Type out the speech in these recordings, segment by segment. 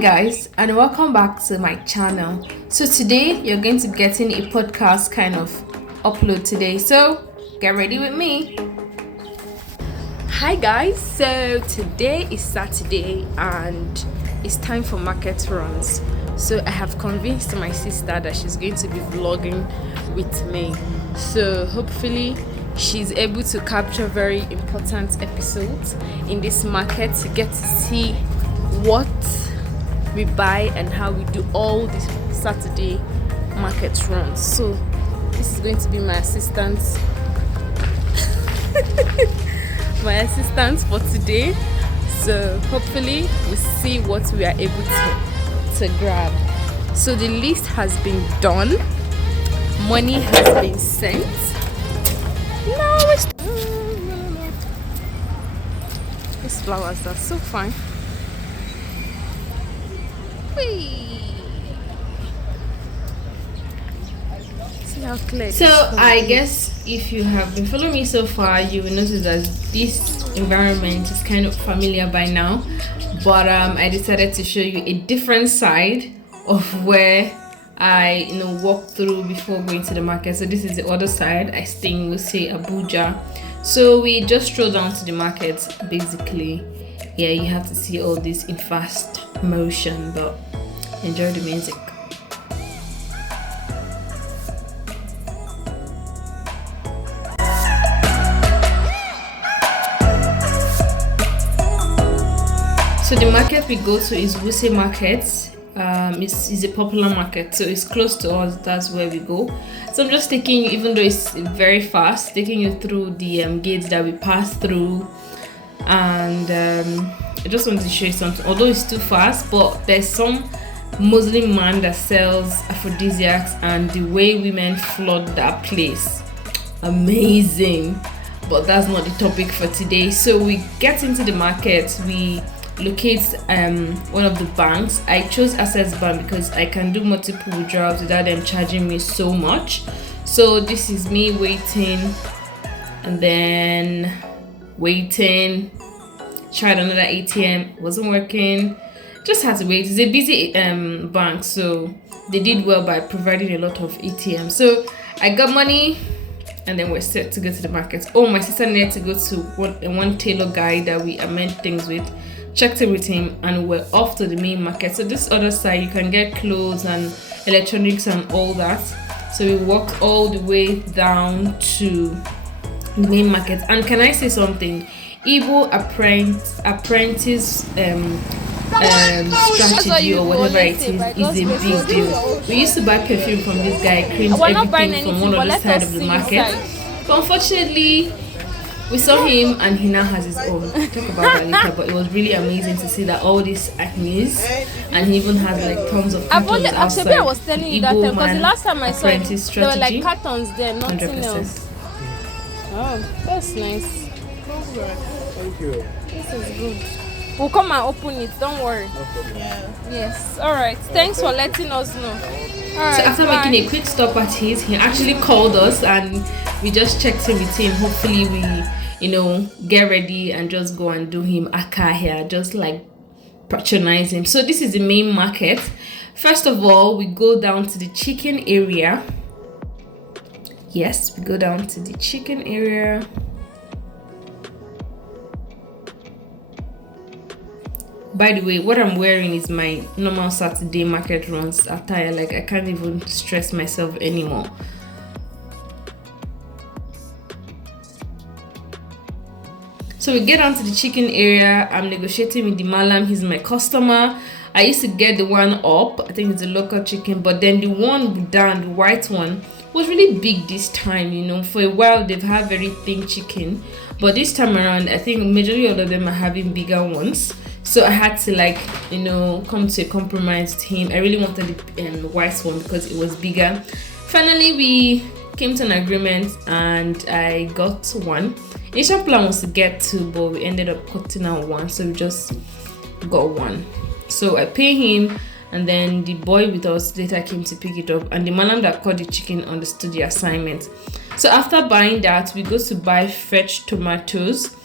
guys, and welcome back to my channel. So today you're going to be getting a podcast kind of upload today, so get ready with me. Hi guys, so today is Saturday and it's time for market runs. So I have convinced my sister that she's going to be vlogging with me, so hopefully she's able to capture very important episodes in this market to get to see what we buy and how we do all these Saturday market runs. So this is going to be my assistant my assistant for today, so hopefully we see what we are able to grab. So the list has been done, money has been sent. These flowers are so fine. See how clear. So I guess if you have been following me so far, you will notice that this environment is kind of familiar by now, but I decided to show you a different side of where I walk through before going to the market. So this is the other side. I think we'll say Abuja. So we just stroll down to the market basically. Yeah, you have to see all this in fast motion, but enjoy the music. So the market we go to is Wuse Market. It's a popular market, so it's close to us. That's where we go. So I'm just taking you, even though it's very fast, taking you through the gates that we pass through, and I just wanted to show you something. Although it's too fast, but there's some Muslim man that sells aphrodisiacs, and the way women flood that place, amazing. But that's not the topic for today. So we get into the market, we locate one of the banks. I chose Access Bank because I can do multiple withdrawals without them charging me so much. So this is me waiting, and then waiting, tried another ATM, wasn't working, just had to wait. It's a busy bank, so they did well by providing a lot of ATM. So I got money and then we're set to go to the market. Oh, my sister needed to go to one tailor guy that we amend things with, checked in with him, and we're off to the main market. So this other side you can get clothes and electronics and all that. So we walked all the way down to the main market. And can I say something? Igbo apprentice strategy or whatever it is a big deal. We used to buy perfume from this guy, creams, everything from one other side of the market. But unfortunately, we saw him and he now has his own. We'll talk about that later, but it was really amazing to see that all these acnes, and he even has like tons of cartons outside. I was telling you that because the last time I saw it, there were like cartons there, nothing 100%. else. Oh, that's nice. Thank you. This is good. We'll come and open it, don't worry. Yeah. Yes, alright. Thanks for letting us know. Alright, so after making a quick stop at his, he actually called us and we just checked in with him. Hopefully we get ready and just go and do him aka here, just like patronize him. So this is the main market. First of all, we go down to the chicken area. Yes, we go down to the chicken area. By the way, what I'm wearing is my normal Saturday market runs attire. Like, I can't even stress myself anymore. So we get down to the chicken area. I'm negotiating with the malam. He's my customer. I used to get the one up, I think it's a local chicken, but then the one down, the white one, was really big this time. For a while they've had very thin chicken, but this time around I think majority of them are having bigger ones. So I had to come to a compromise with him. I really wanted the white one because it was bigger. Finally we came to an agreement and I got one. Initial plan was to get two, but we ended up cutting out one, so we just got one. So I pay him, and then the boy with us later came to pick it up, and the man that caught the chicken understood the assignment. So after buying that, we go to buy fresh tomatoes.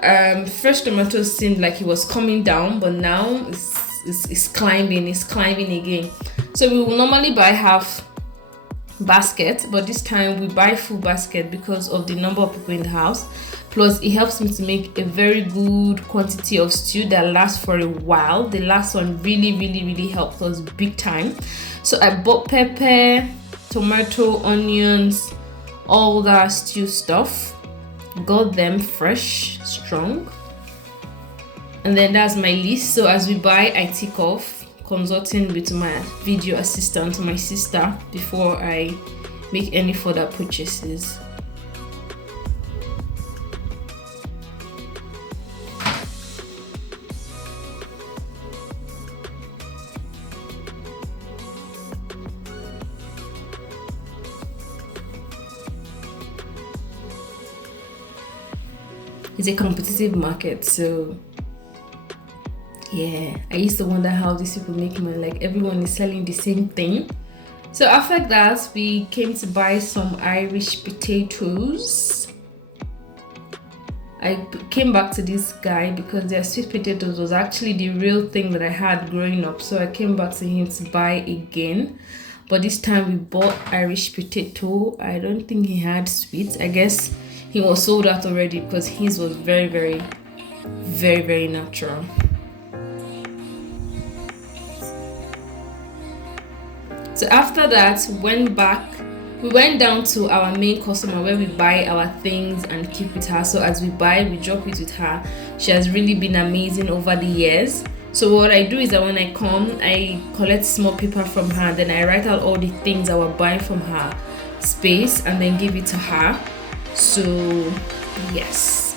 Fresh tomatoes seemed like it was coming down, but now it's is climbing again. So we will normally buy half basket, but this time we buy full basket because of the number of people in the house. Plus it helps me to make a very good quantity of stew that lasts for a while. The last one really helped us big time. So I bought pepper, tomato, onions, all that stew stuff, got them fresh, strong, and then that's my list. So as we buy, I tick off, consulting with my video assistant, my sister, before I make any further purchases. It's a competitive market, so yeah, I used to wonder how these people make money, like everyone is selling the same thing. So after that, we came to buy some Irish potatoes. I came back to this guy because their sweet potatoes was actually the real thing that I had growing up, so I came back to him to buy again, but this time we bought Irish potato. I don't think he had sweets. I guess he was sold out already because his was very natural. So after that, we went down to our main customer where we buy our things and keep with her. So as we buy, we drop it with her. She has really been amazing over the years. So what I do is that when I come, I collect small paper from her, then I write out all the things I was buying from her space and then give it to her. So yes,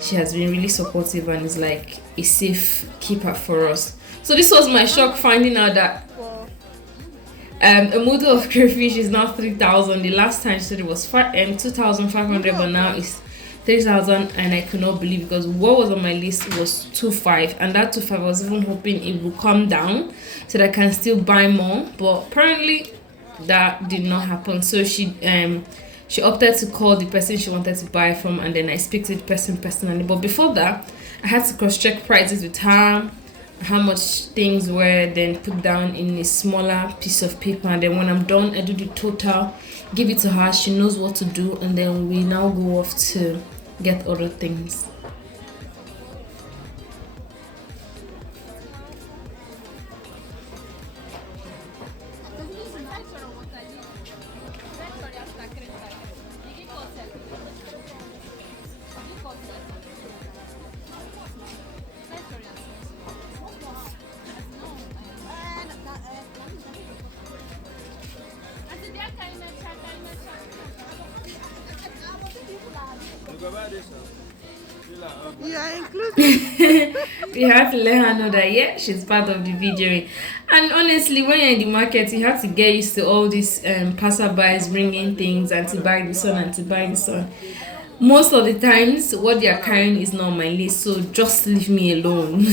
she has been really supportive and is like a safe keeper for us. So this was my shock, finding out that a model of crayfish is now 3,000. The last time she said it was 2,500, but now it's 3,000, and I could not believe, because what was on my list was 2,500, and that 2,500 I was even hoping it would come down so that I can still buy more, but apparently that did not happen. So she opted to call the person she wanted to buy from, and then I speak to the person personally. But before that, I had to cross-check prices with her, how much things were, then put down in a smaller piece of paper, and then when I'm done, I do the total, give it to her. She knows what to do, and then we now go off to get other things. Yeah, including. We have to let her know that yeah, she's part of the video. And honestly, when you're in the market, you have to get used to all these passerbys bringing things and to buy this one and to buy this one. Most of the times, what they are carrying is not on my list, so just leave me alone.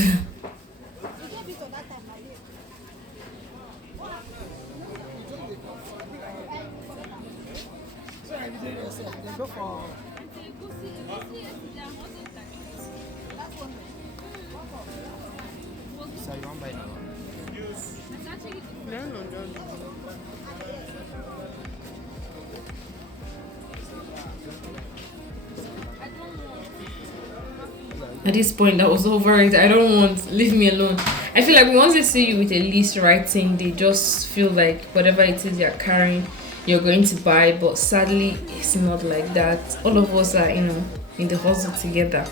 At this point, I was over it. I don't want, leave me alone. I feel like once they see you with a list writing, they just feel like whatever it is you're carrying, you're going to buy. But sadly, it's not like that. All of us are, in the hustle together.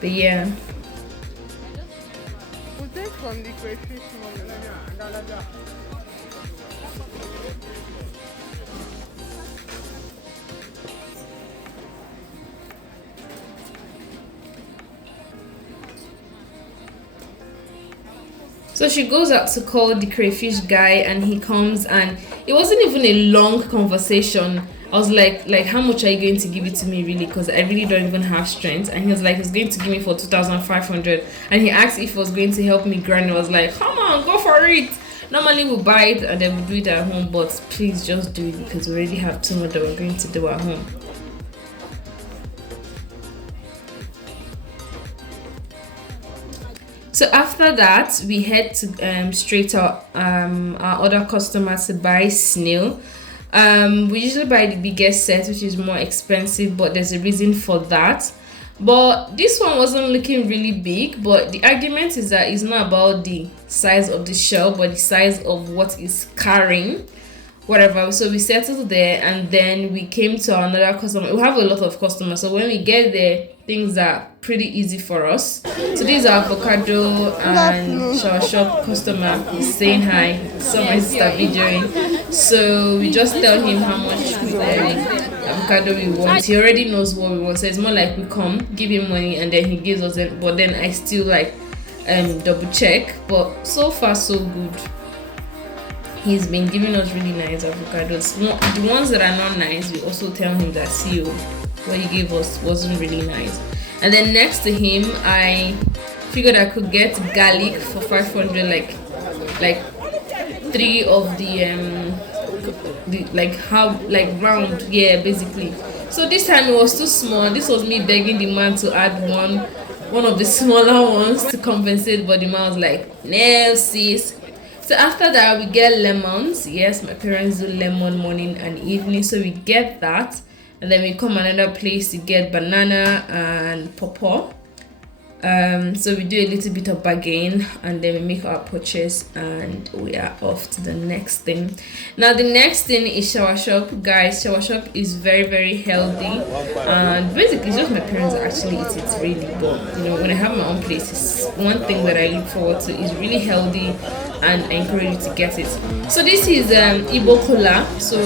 But yeah. We'll take from the crayfish money. So she goes out to call the crayfish guy, and he comes, and it wasn't even a long conversation. I was like how much are you going to give it to me, really, because I really don't even have strength. And he was like, he's going to give me for 2,500, and he asked if he was going to help me grind. I was like, come on, go for it. Normally we buy it and then we do it at home, but please just do it because we already have too much that we're going to do at home. So after that, we head to straight to our other customers to buy snail. We usually buy the biggest set, which is more expensive, but there's a reason for that. But this one wasn't looking really big, but the argument is that it's not about the size of the shell, but the size of what is carrying, whatever. So we settled there, and then we came to another customer. We have a lot of customers, so when we get there, things are pretty easy for us. So this is our avocado and shower shop customer. He's saying hi. So my sister videoing. So we just tell him how much avocado we want. He already knows what we want. So it's more like we come, give him money, and then he gives us it. But then I still like double check. But so far so good. He's been giving us really nice avocados. The ones that are not nice, we also tell him that CEO, what he gave us wasn't really nice. And then next to him, I figured I could get garlic for 500, like 3 of the round, yeah, basically. So this time it was too small. This was me begging the man to add one of the smaller ones to compensate, but the man was like, no sis. So after that, we get lemons. Yes, my parents do lemon morning and evening, so we get that. And then we come another place to get banana and pawpaw. So we do a little bit of bargain, and then we make our purchase, and we are off to the next thing. Now the next thing is shower shop. Guys, shower shop is very, very healthy, and basically it's just my parents actually eat it really. But when I have my own place, it's one thing that I look forward to. Is really healthy, and I encourage you to get it. So this is Igbo cola. So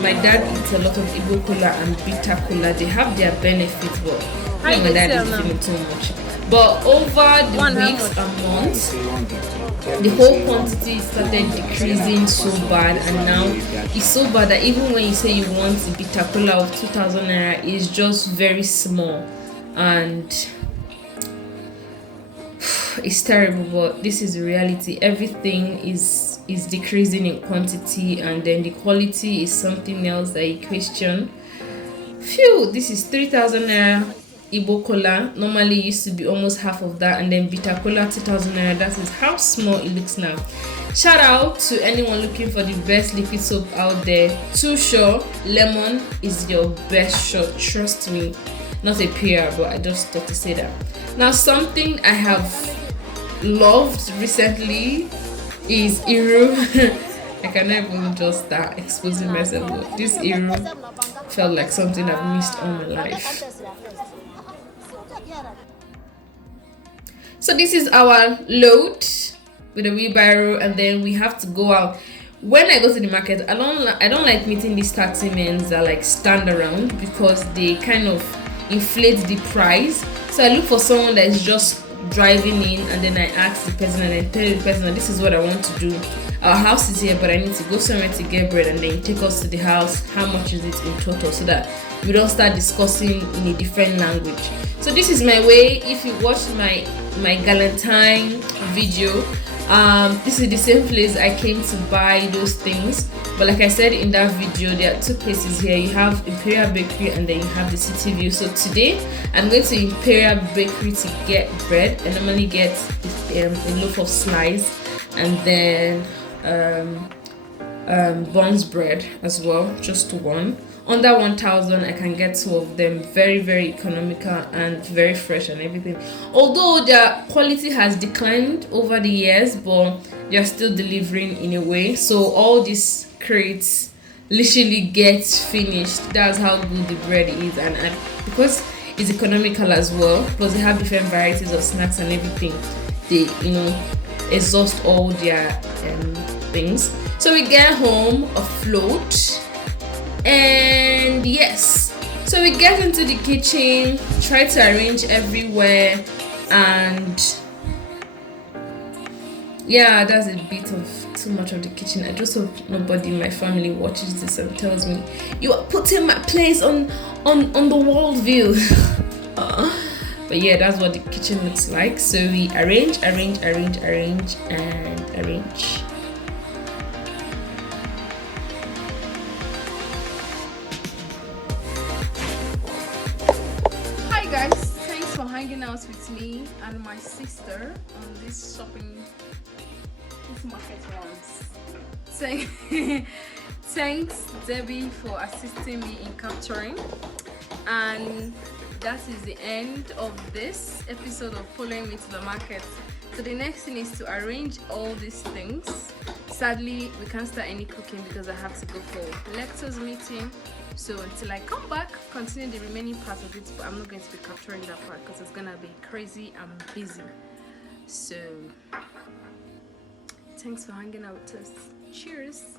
my dad eats a lot of Igbo cola and bitter cola. They have their benefits, but my dad is feeling too much. But over the weeks and months, the whole quantity started decreasing so bad, and now it's so bad that even when you say you want a bitter cola of 2,000 naira, it's just very small, and it's terrible. But this is the reality. Everything is decreasing in quantity, and then the quality is something else that you question. Phew, this is 3,000 naira. Igbo cola normally used to be almost half of that, and then bitter cola 2,000 naira. That is how small it looks now. Shout out to anyone looking for the best liquid soap out there. Too Sure Lemon is your best shot, trust me. Not a PR, but I just thought to say that. Now something I have loved recently is Iru. I cannot even just start exposing myself, but this Iru felt like something I've missed all my life. So this is our load with a wheelbarrow, and then we have to go out. When I go to the market, I don't like meeting these taxi men that like stand around, because they kind of inflate the price. So I look for someone that is just driving in, and then I ask the person, and I tell the person that this is what I want to do. Our house is here, but I need to go somewhere to get bread, and then take us to the house. How much is it in total, so that we don't start discussing in a different language. So this is my way. If you watch my Galentine video, this is the same place I came to buy those things. But like I said in that video, there are two places here. You have Imperial Bakery, and then you have the City View. So today I'm going to Imperial Bakery to get bread. I normally get a loaf of slice, and then buns bread as well, just one. Under 1,000 I can get 2 of them. Very, very economical and very fresh and everything. Although their quality has declined over the years, but they're still delivering in a way. So all these crates literally gets finished. That's how good the bread is, and because it's economical as well, plus they have different varieties of snacks and everything, they exhaust all their things. So we get home afloat, and yes, so we get into the kitchen, try to arrange everywhere, and yeah, that's a bit of too much of the kitchen. I just hope nobody in my family watches this and tells me you are putting my place on the world view. But yeah, that's what the kitchen looks like. So we arrange, and arrange. hanging out with me and my sister on this market runs. Thanks Debbie for assisting me in capturing, and that is the end of this episode of Following Me to the Market. So the next thing is to arrange all these things. Sadly, we can't start any cooking because I have to go for lectures meeting. So until I come back, continue the remaining part of it, but I'm not going to be capturing that part because it's gonna be crazy and busy. So thanks for hanging out with us. Cheers.